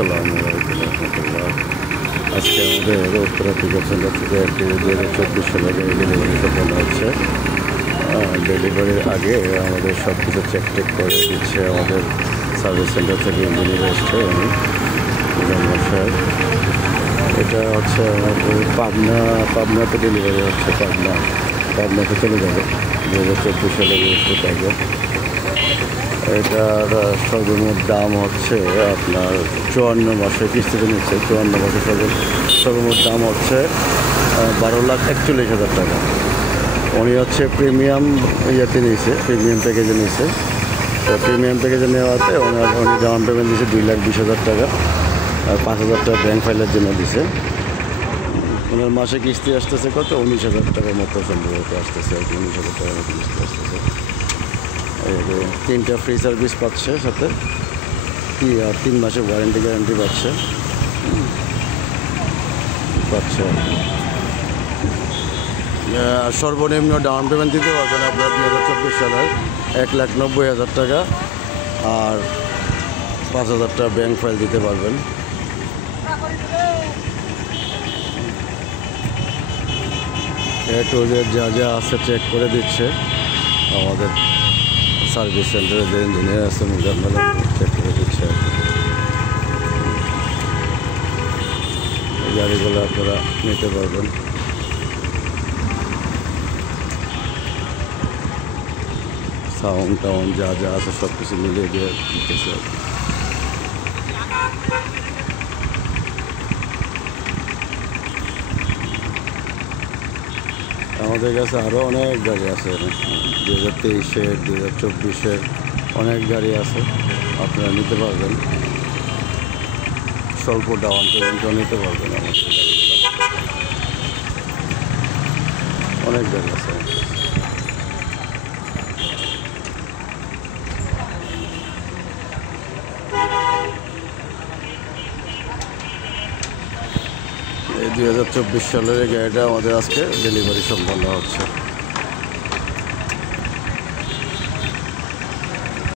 আসসালামু আলাইকুম রহমতুল্লাহ। আজকে আমাদের উত্তরা পিকআপ সেন্টার থেকে একটি 2024 সালের ডেলিভারি সম্পন্ন হচ্ছে। ডেলিভারির আগে আমাদের সব কিছু চেক করে দিচ্ছে আমাদের সার্ভিস সেন্টার থেকে ইঞ্জিনিয়ার এসছে উনি সাহেব। এটা হচ্ছে আমাদের পাবনাতে ডেলিভারি হচ্ছে। পাবনাতে চলে যাবে 2024 সালে বৃহস্পতি আগে। এটার সর্বমোট দাম হচ্ছে আপনার 54 মাসে কিস্তিতে নিচ্ছে। 54 মাসে সর্বমোট দাম হচ্ছে 12,41,000 টাকা। উনি হচ্ছে প্রিমিয়াম ইয়েতে নিয়েছে, প্রিমিয়াম প্যাকেজে নিয়েছে। তো প্রিমিয়াম প্যাকেজে নেওয়াতে উনি ডাউন পেমেন্ট দিয়েছে 2,20,000 টাকা, আর 5,000 টাকা ব্যাংক ফাইলের জন্য দিছে। ওনার মাসে কিস্তি আসতেছে কত 19,000 টাকার মতো সম্ভবত আসতেছে আর কি। 19,000 টাকার মতো কিস্তি আসতেছে। 3টা ফ্রি সার্ভিস পাচ্ছে সাথে, আর 3 মাসের গ্যারান্টি পাচ্ছে। সর্বনিম্ন ডাউন পেমেন্ট দিতে পারবেন আপনার 2024 সালের 1,90,000 টাকা, আর 5,000 টাকা ব্যাংক ফাইল দিতে পারবেন। যা আছে চেক করে দিচ্ছে আমাদের সার্ভিস সেন্টারে যে ইঞ্জিনিয়ার আছে মুজাম্মেল চেক করে দিচ্ছে। এই গাড়িগুলো আপনারা নিতে পারবেন। সাউন্ড যা আছে সব কিছু মিলিয়ে দিয়ে দিতেছে। আমাদের কাছে আরও অনেক গাড়ি আছে, 2023-এর 2024-এর অনেক গাড়ি আছে, আপনারা নিতে পারবেন। স্বল্প ডাউন পেমেন্টও নিতে পারবেন। আমাদের গাড়িগুলো অনেক গাড়ি আছে। এই 2024 সালের গাড়িটা আমাদের আজকে ডেলিভারি সম্পন্ন হচ্ছে।